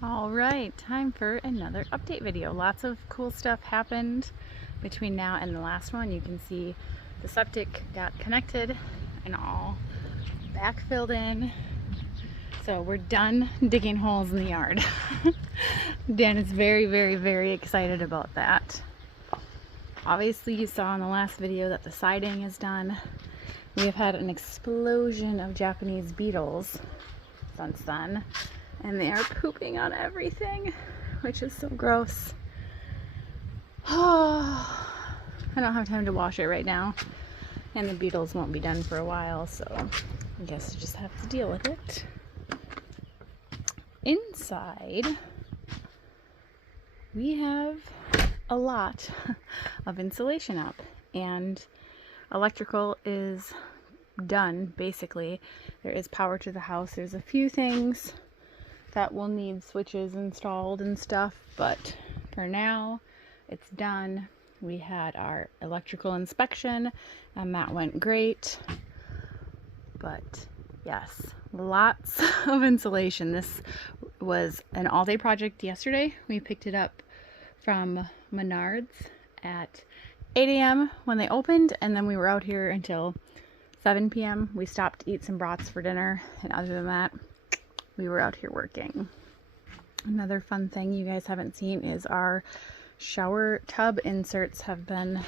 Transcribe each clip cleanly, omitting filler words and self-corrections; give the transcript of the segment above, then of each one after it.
All right, time for another update video. Lots of cool stuff happened between now and the last one. You can see the septic got connected and all backfilled in. So we're done digging holes in the yard. Dan is very excited about that. Obviously you saw in the last video that the siding is done. We have had an explosion of Japanese beetles since then. And they are pooping on everything, which is so gross. Oh, I don't have time to wash it right now. And the beetles won't be done for a while, so I guess I just have to deal with it. Inside, we have a lot of insulation up, and electrical is done, basically. There is power to the house. There's a few things that will need switches installed and stuff, but for now it's done. We had our electrical inspection and that went great. But yes, lots of insulation. This was an all-day project yesterday. We picked it up from Menards at 8 a.m. when they opened, and then we were out here until 7 p.m. We stopped to eat some brats for dinner, and other than that, we were out here working. Another fun thing you guys haven't seen is our shower tub inserts have been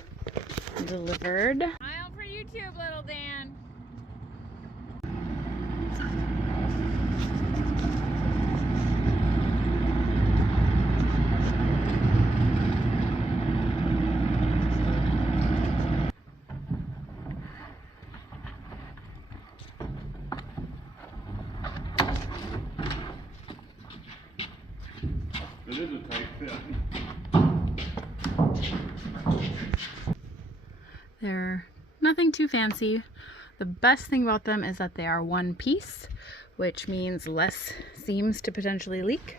delivered. Smile for YouTube, little Dan. It is a tight fit. They're nothing too fancy. The best thing about them is that they are one piece, which means less seams to potentially leak.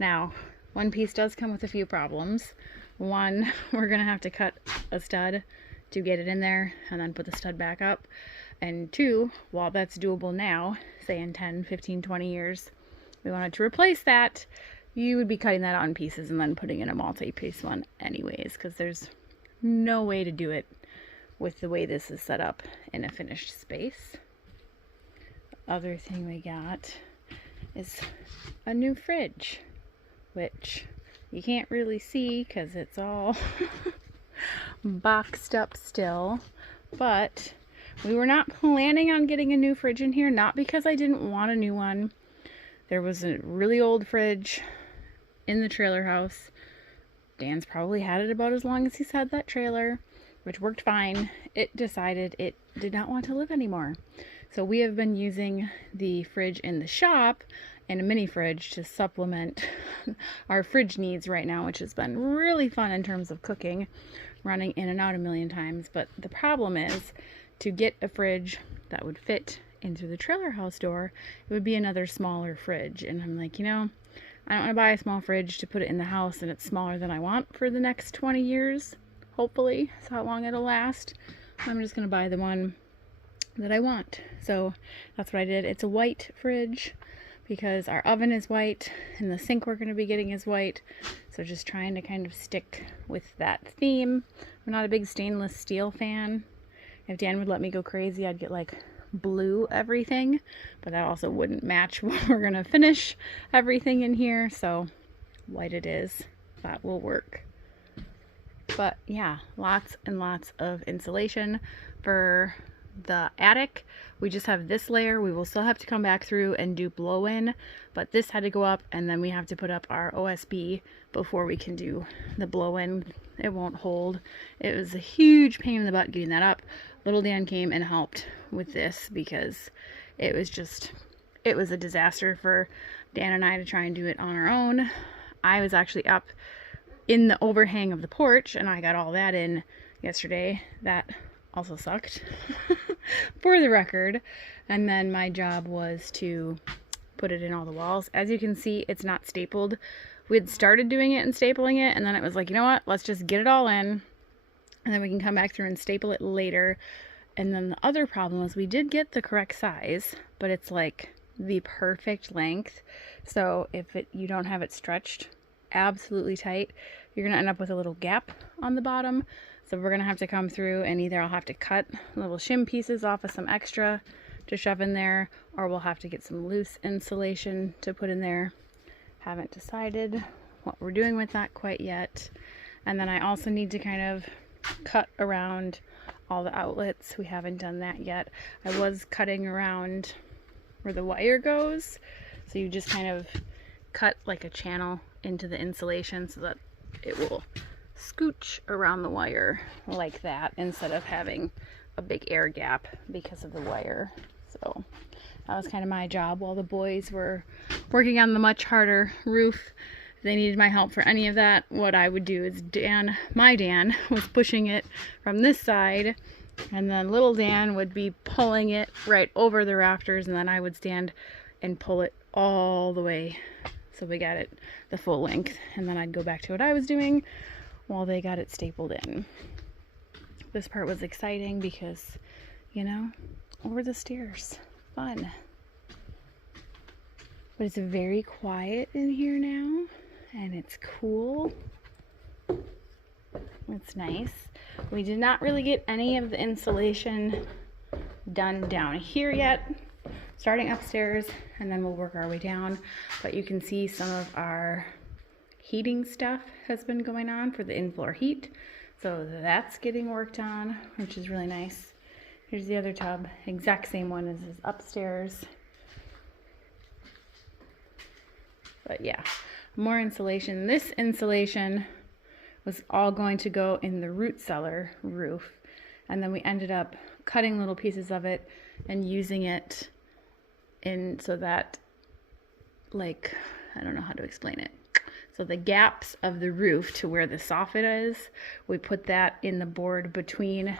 Now, one piece does come with a few problems. One, we're gonna have to cut a stud to get it in there and then put the stud back up. And two, while that's doable now, say in 10, 15, 20 years, we wanted to replace that, you would be cutting that out in pieces and then putting in a multi-piece one anyways, because there's no way to do it with the way this is set up in a finished space. The other thing we got is a new fridge, which you can't really see because it's all boxed up still, but we were not planning on getting a new fridge in here, not because I didn't want a new one. There was a really old fridge in the trailer house. Dan's probably had it about as long as he's had that trailer, which worked fine. It decided it did not want to live anymore. So we have been using the fridge in the shop and a mini fridge to supplement our fridge needs right now, which has been really fun in terms of cooking, running in and out a million times. But the problem is, to get a fridge that would fit into the trailer house door, it would be another smaller fridge. And I'm like, you know, I don't want to buy a small fridge to put it in the house and it's smaller than I want for the next 20 years. Hopefully, that's how long it'll last. I'm just going to buy the one that I want. So that's what I did. It's a white fridge because our oven is white and the sink we're going to be getting is white. So just trying to kind of stick with that theme. I'm not a big stainless steel fan. If Dan would let me go crazy, I'd get like blue everything, but that also wouldn't match what we're gonna finish everything in here, so white it is. That will work. But yeah, lots and lots of insulation for the attic. We just have this layer. We will still have to come back through and do blow-in, but this had to go up, and then we have to put up our OSB before we can do the blow-in. It won't hold. It was a huge pain in the butt getting that up. Little Dan came and helped with this because it was a disaster for Dan and I to try and do it on our own. I was actually up in the overhang of the porch and I got all that in yesterday. That also sucked for the record. And then my job was to put it in all the walls. As you can see, it's not stapled. We had started doing it and stapling it, and then it was like, you know what, let's just get it all in and then we can come back through and staple it later. And then the other problem was we did get the correct size, but it's like the perfect length. So if you don't have it stretched absolutely tight, you're gonna end up with a little gap on the bottom. So we're gonna have to come through and either I'll have to cut little shim pieces off of some extra to shove in there, or we'll have to get some loose insulation to put in there. Haven't decided what we're doing with that quite yet. And then I also need to kind of cut around all the outlets. We haven't done that yet. I was cutting around where the wire goes. So you just kind of cut like a channel into the insulation so that it will scooch around the wire like that instead of having a big air gap because of the wire. So that was kind of my job while the boys were working on the much harder roof. If they needed my help for any of that, what I would do is my Dan was pushing it from this side, and then little Dan would be pulling it right over the rafters, and then I would stand and pull it all the way so we got it the full length, and then I'd go back to what I was doing while they got it stapled in. This part was exciting because, you know, over the stairs, fun. But it's very quiet in here now, and it's cool. It's nice. We did not really get any of the insulation done down here yet. Starting upstairs, and then we'll work our way down. But you can see some of our heating stuff has been going on for the in-floor heat. So that's getting worked on, which is really nice. Here's the other tub, exact same one as is upstairs. But yeah, more insulation. This insulation was all going to go in the root cellar roof, and then we ended up cutting little pieces of it and using it in so that, like, I don't know how to explain it. So the gaps of the roof to where the soffit is, we put that in the board between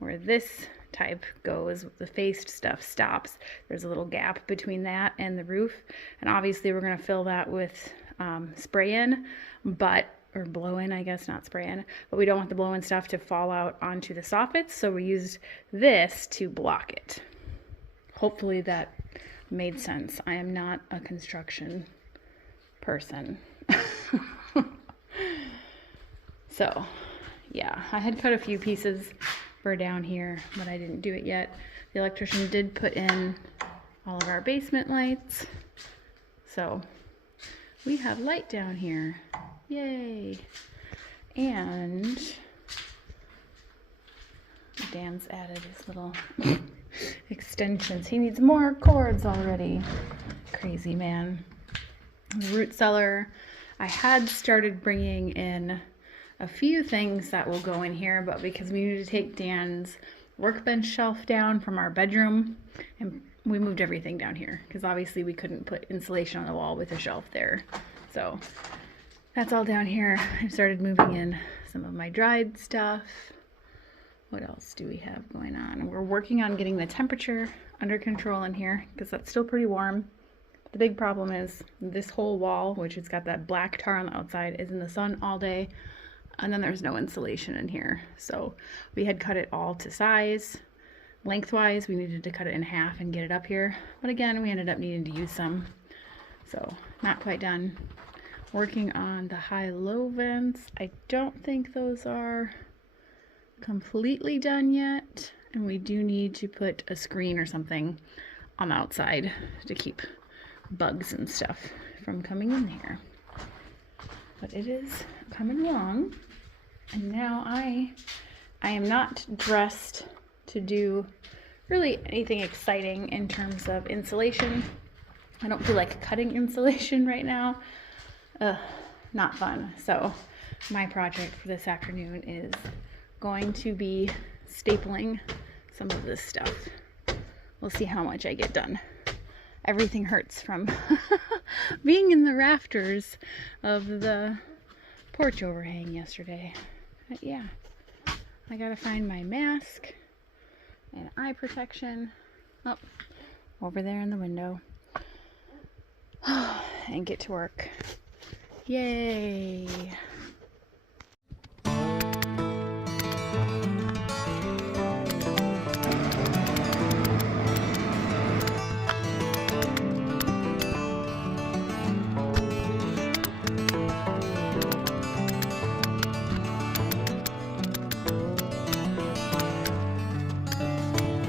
where this type goes, the faced stuff stops. There's a little gap between that and the roof, and obviously we're going to fill that with spray in, or blow in, I guess, not spray in, but we don't want the blow in stuff to fall out onto the soffits, so we used this to block it. Hopefully that made sense. I am not a construction person. So yeah, I had cut a few pieces for down here, but I didn't do it yet. The electrician did put in all of our basement lights, so we have light down here. Yay! And Dan's added his little extensions. He needs more cords already. Crazy man. The root cellar, I had started bringing in a few things that will go in here, but because we needed to take Dan's workbench shelf down from our bedroom, and we moved everything down here because obviously we couldn't put insulation on the wall with a shelf there. So that's all down here. I started moving in some of my dried stuff. What else do we have going on? We're working on getting the temperature under control in here because that's still pretty warm. The big problem is this whole wall, which has got that black tar on the outside, is in the sun all day, and then there's no insulation in here. So we had cut it all to size. Lengthwise, we needed to cut it in half and get it up here. But again, we ended up needing to use some. So not quite done. Working on the high-low vents. I don't think those are completely done yet. And we do need to put a screen or something on the outside to keep bugs and stuff from coming in here. But it is coming along. And now I am not dressed to do really anything exciting in terms of insulation. I don't feel like cutting insulation right now. Not fun. So my project for this afternoon is going to be stapling some of this stuff. We'll see how much I get done. Everything hurts from being in the rafters of the porch overhang yesterday. But yeah, I gotta find my mask and eye protection over there in the window and get to work. Yay!